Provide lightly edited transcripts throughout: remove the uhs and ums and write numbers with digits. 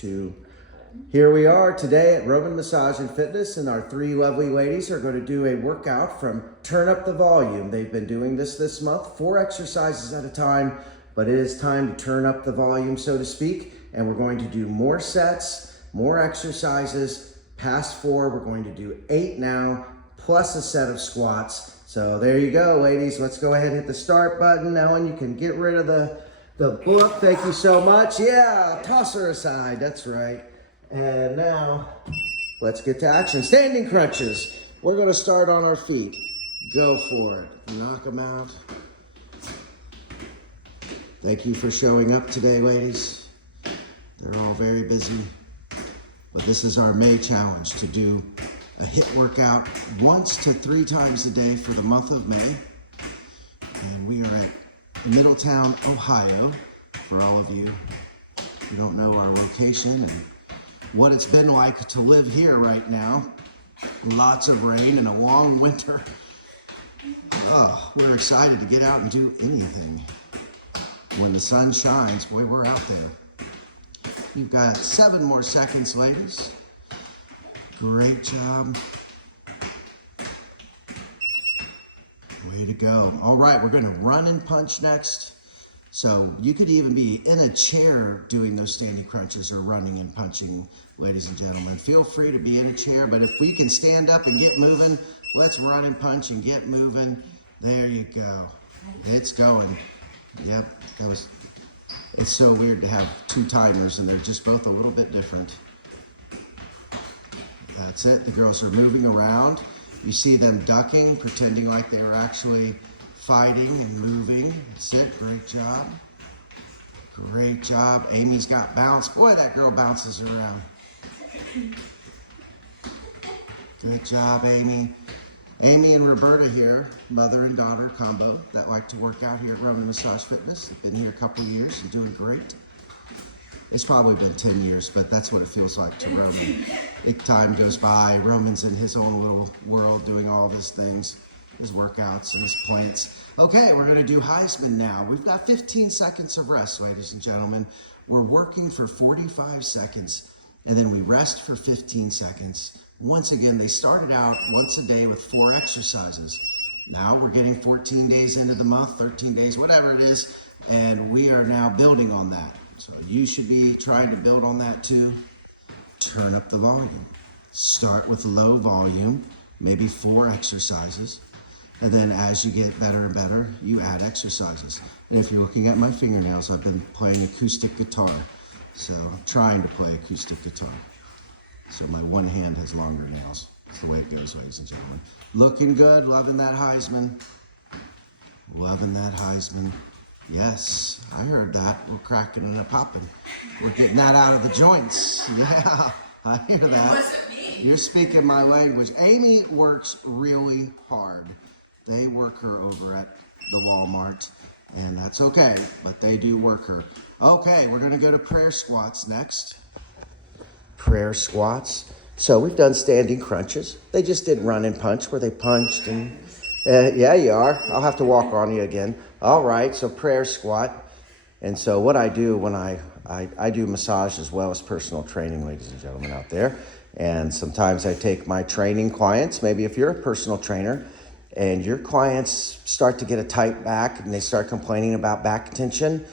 Here we are today at Roman Massage and Fitness, and our three lovely ladies are going to do a workout from Turn Up the Volume. They've been doing this month, 4 exercises at a time, but it is time to turn up the volume, so to speak, and we're going to do more sets, more exercises. Past 4, we're going to do 8 now, plus a set of squats. So there you go, ladies. Let's go ahead and hit the start button. Ellen, you can get rid of the book. Thank you so much. Yeah, toss her aside. That's right. And now, let's get to action. Standing crunches. We're going to start on our feet. Go for it. Knock them out. Thank you for showing up today, ladies. They're all very busy. But this is our May challenge, to do a HIIT workout once to 3 times a day for the month of May. And we are at Middletown, Ohio, for all of you who don't know our location and what it's been like to live here right now. Lots of rain and a long winter. Oh, we're excited to get out and do anything. When the sun shines, boy, we're out there. You've got 7 more seconds, ladies. Great job. Way to go. All right, we're gonna run and punch next. So you could even be in a chair doing those standing crunches or running and punching, ladies and gentlemen. Feel free to be in a chair, but if we can stand up and get moving, let's run and punch and get moving. There you go. It's going. Yep, it's so weird to have 2 timers and they're just both a little bit different. That's it. The girls are moving around. You see them ducking, pretending like they were actually fighting and moving. That's it. Great job. Great job. Amy's got bounce. Boy, that girl bounces around. Good job, Amy. Amy and Roberta here, mother and daughter combo that like to work out here at Roman Massage Fitness. They've been here a couple of years and doing great. It's probably been 10 years, but that's what it feels like to Roman. Time goes by. Roman's in his own little world doing all of his things, his workouts and his plates. Okay, we're gonna do Heisman now. We've got 15 seconds of rest, ladies and gentlemen. We're working for 45 seconds, and then we rest for 15 seconds. Once again, they started out once a day with 4 exercises. Now we're getting 14 days into the month, 13 days, whatever it is, and we are now building on that. So you should be trying to build on that too. Turn up the volume. Start with low volume, maybe 4 exercises. And then as you get better and better, you add exercises. And if you're looking at my fingernails, I've been playing acoustic guitar. So I'm trying to play acoustic guitar. So my one hand has longer nails. That's the way it goes, ladies and gentlemen. Looking good, loving that Heisman. Loving that Heisman. Yes, I heard that. We're cracking and a popping. We're getting that out of the joints. Yeah, I hear that. What does it mean? You're speaking my language. Amy works really hard. They work her over at the Walmart, and that's okay, but they do work her. Okay, we're gonna go to prayer squats next. Prayer squats. So we've done standing crunches. They just did run and punch where they punched and, yeah, you are. I'll have to walk on you again. All right, so prayer squat. And so what I do when I do massage as well as personal training, ladies and gentlemen out there. And sometimes I take my training clients, maybe if you're a personal trainer, and your clients start to get a tight back and they start complaining about back tension,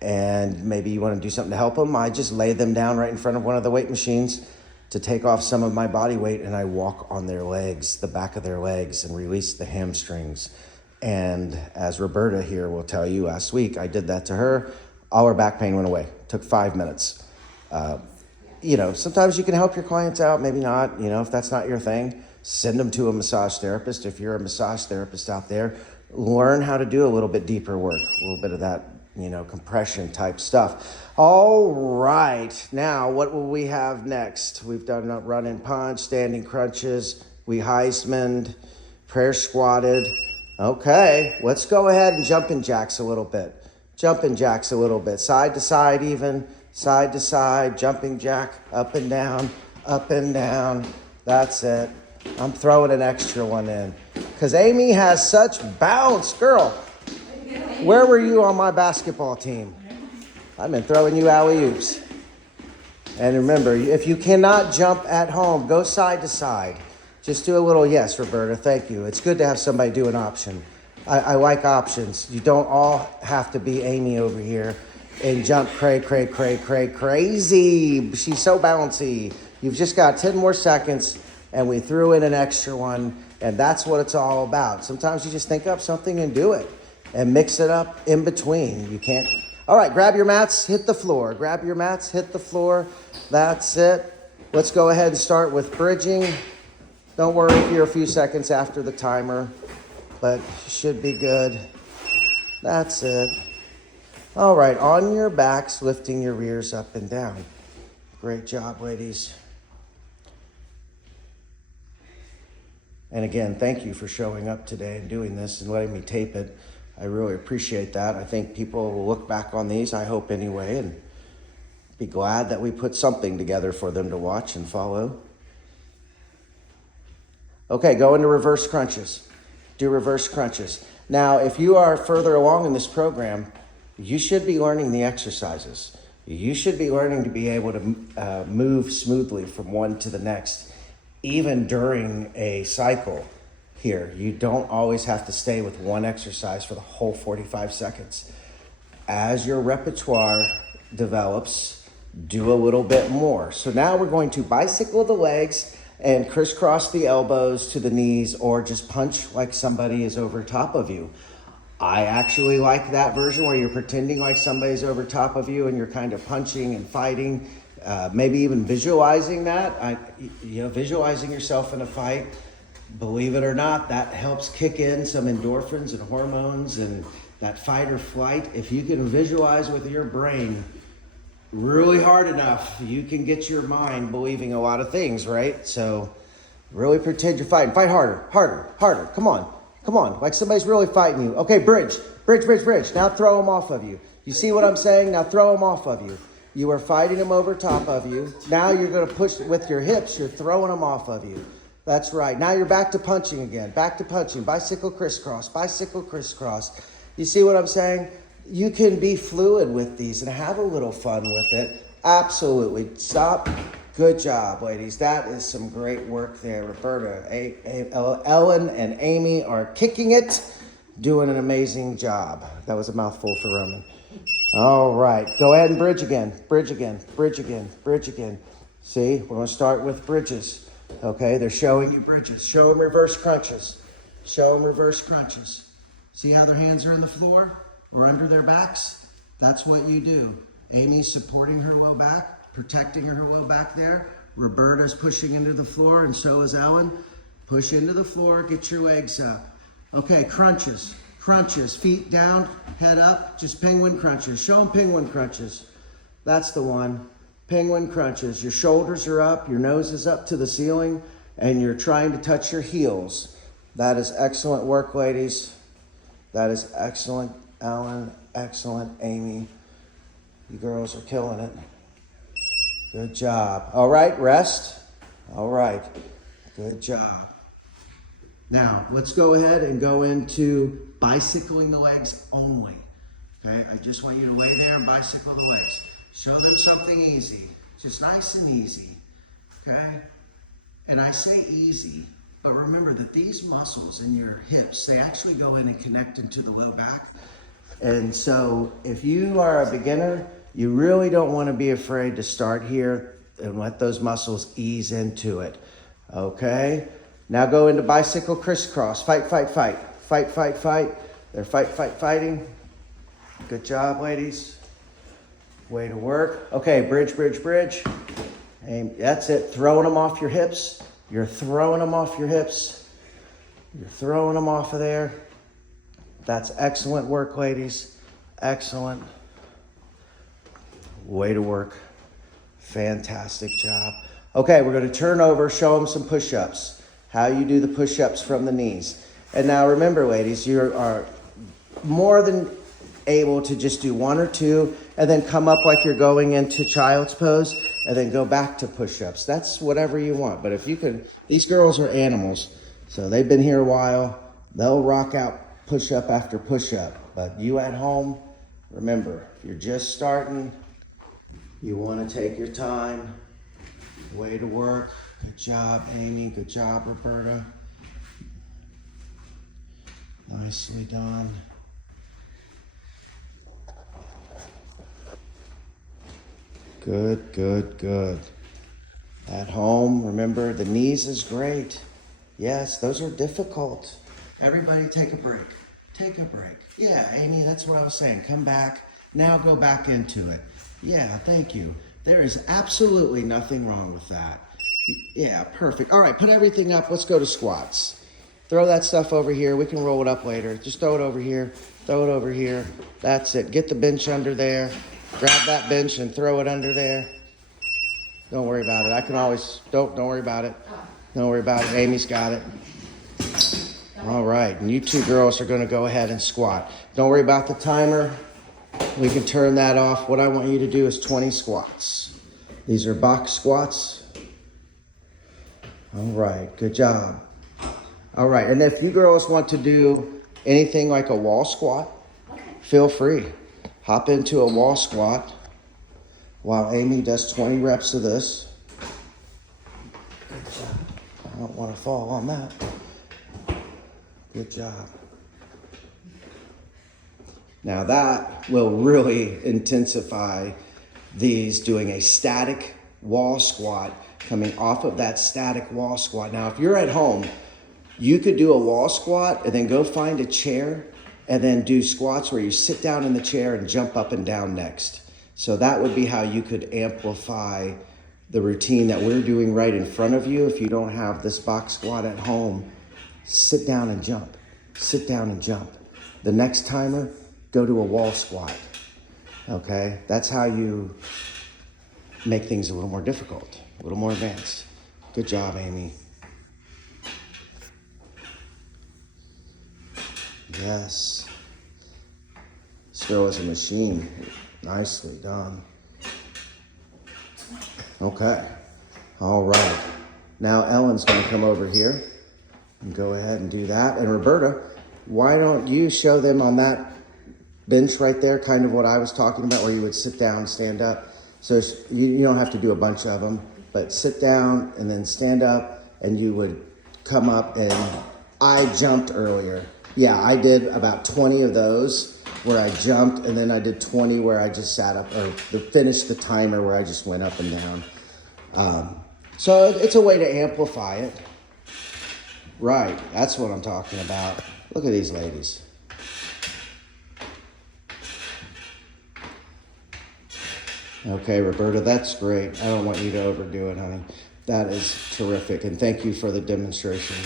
and maybe you want to do something to help them, I just lay them down right in front of one of the weight machines to take off some of my body weight, and I walk on their legs, the back of their legs, and release the hamstrings. And as Roberta here will tell you, last week I did that to her. All her back pain went away. Took 5 minutes. You know, sometimes you can help your clients out, maybe not. You know, if that's not your thing, send them to a massage therapist. If you're a massage therapist out there, learn how to do a little bit deeper work, a little bit of that, you know, compression type stuff. All right, now what will we have next? We've done a run and punch, standing crunches, we Heismaned, prayer squatted. Okay, let's go ahead and jumping jacks a little bit. Jumping jacks a little bit, side to side even, side to side, jumping jack, up and down, up and down. That's it. I'm throwing an extra one in because Amy has such bounce. Girl, where were you on my basketball team? I've been throwing you alley-oops. And remember, if you cannot jump at home, go side to side. Just do a little, yes, Roberta, thank you. It's good to have somebody do an option. I like options. You don't all have to be Amy over here and jump crazy. She's so bouncy. You've just got 10 more seconds, and we threw in an extra one, and that's what it's all about. Sometimes you just think up something and do it, and mix it up in between. You can't. All right, grab your mats, hit the floor. Grab your mats, hit the floor. That's it. Let's go ahead and start with bridging. Don't worry if you're a few seconds after the timer, but you should be good. That's it. All right, on your backs, lifting your rears up and down. Great job, ladies. And again, thank you for showing up today and doing this and letting me tape it. I really appreciate that. I think people will look back on these, I hope anyway, and be glad that we put something together for them to watch and follow. Okay, go into reverse crunches. Do reverse crunches. Now, if you are further along in this program, you should be learning the exercises. You should be learning to be able to move smoothly from one to the next, even during a cycle here. You don't always have to stay with one exercise for the whole 45 seconds. As your repertoire develops, do a little bit more. So now we're going to bicycle the legs and crisscross the elbows to the knees, or just punch like somebody is over top of you. I actually like that version where you're pretending like somebody's over top of you and you're kind of punching and fighting, maybe even visualizing that. Visualizing yourself in a fight, believe it or not, that helps kick in some endorphins and hormones and that fight or flight. If you can visualize with your brain really hard enough, you can get your mind believing a lot of things, right? So really pretend you're fighting. Fight harder, harder, harder. Come on, like somebody's really fighting you. Okay, bridge. Now throw them off of you. You see what I'm saying? Now throw them off of you. You are fighting them over top of you. Now you're going to push with your hips. You're throwing them off of you. That's right. Now you're back to punching again. Back to punching. Bicycle crisscross. You see what I'm saying? You can be fluid with these and have a little fun with it. Absolutely. Stop. Good job, ladies. That is some great work there. Roberta, Ellen, and Amy are kicking it, doing an amazing job. That was a mouthful for Roman. All right. Go ahead and bridge again. See, we're going to start with bridges. Okay, they're showing you bridges. Show them reverse crunches. See how their hands are in the floor or under their backs? That's what you do. Amy's supporting her low back, protecting her low back there. Roberta's pushing into the floor, and so is Ellen. Push into the floor, get your legs up. Okay, crunches, feet down, head up, just penguin crunches. Show them penguin crunches. That's the one. Penguin crunches. Your shoulders are up, your nose is up to the ceiling, and you're trying to touch your heels. That is excellent work, ladies. That is excellent, Ellen. Excellent, Amy. You girls are killing it. Good job. All right, rest. All right, good job. Now, let's go ahead and go into bicycling the legs only. Okay, I just want you to lay there and bicycle the legs. Show them something easy, just nice and easy, okay? And I say easy, but remember that these muscles in your hips, they actually go in and connect into the low back. And so if you are a beginner, you really don't want to be afraid to start here and let those muscles ease into it, okay? Now go into bicycle crisscross, fight. They're fighting. Good job, ladies. Way to work. Okay, bridge. And that's it. Throwing them off your hips. You're throwing them off your hips. You're throwing them off of there. That's excellent work, ladies. Excellent. Way to work. Fantastic job. Okay, we're going to turn over, show them some push-ups. How you do the push-ups from the knees. And now remember, ladies, you are more than able to just do one or two and then come up like you're going into child's pose and then go back to push-ups. That's whatever you want. But if you can, these girls are animals. So they've been here a while. They'll rock out push-up after push-up. But you at home, remember, if you're just starting, You want to take your time. Way to work. Good job, Amy. Good job, Roberta. Nicely done. Good, good, good. At home, remember, the knees is great. Yes, those are difficult. Everybody take a break. Take a break. Yeah, Amy, that's what I was saying. Come back. Now go back into it. Yeah, thank you. There is absolutely nothing wrong with that. Yeah, perfect. All right, put everything up. Let's go to squats. Throw that stuff over here. We can roll it up later. Just throw it over here. Throw it over here. That's it. Get the bench under there. Grab that bench and throw it under there. Don't worry about it. I can always, don't worry about it. Don't worry about it. Amy's got it. All right, and you two girls are gonna go ahead and squat. Don't worry about the timer. We can turn that off. What I want you to do is 20 squats. These are box squats. All right, good job. All right, and if you girls want to do anything like a wall squat, feel free. Hop into a wall squat while Amy does 20 reps of this. Good job. I don't want to fall on that. Good job. Now that will really intensify these doing a static wall squat, coming off of that static wall squat. Now, if you're at home, you could do a wall squat and then go find a chair and then do squats where you sit down in the chair and jump up and down next. So that would be how you could amplify the routine that we're doing right in front of you. If you don't have this box squat at home, sit down and jump. Sit down and jump. The next timer, go to a wall squat. Okay? That's how you make things a little more difficult, a little more advanced. Good job, Amy. Yes. This girl is a machine. Nicely done. Okay. All right. Now Ellen's going to come over here and go ahead and do that. And Roberta, why don't you show them on that bench right there, kind of what I was talking about, where you would sit down, stand up. So you don't have to do a bunch of them, but sit down and then stand up, and you would come up. And I jumped earlier. Yeah, I did about 20 of those where I jumped, and then I did 20 where I just sat up, or finished the timer where I just went up and down. So it's a way to amplify it. Right, that's what I'm talking about. Look at these ladies. Okay, Roberta, that's great. I don't want you to overdo it, honey. That is terrific, and thank you for the demonstration.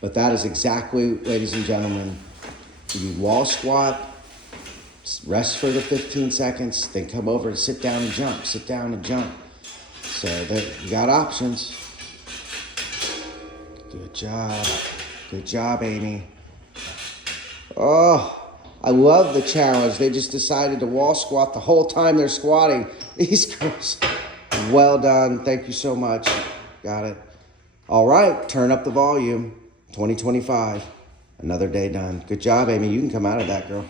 But that is exactly, ladies and gentlemen, you wall squat, rest for the 15 seconds, then come over and sit down and jump, sit down and jump. So you got options. Good job. Good job, Amy. Oh, I love the challenge. They just decided to wall squat the whole time they're squatting. These girls, well done. Thank you so much. Got it. All right, turn up the volume. 2025, another day done. Good job, Amy. You can come out of that, girl.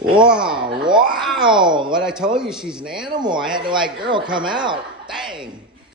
Wow, wow. What I told you, she's an animal. I had to girl, come out. Dang.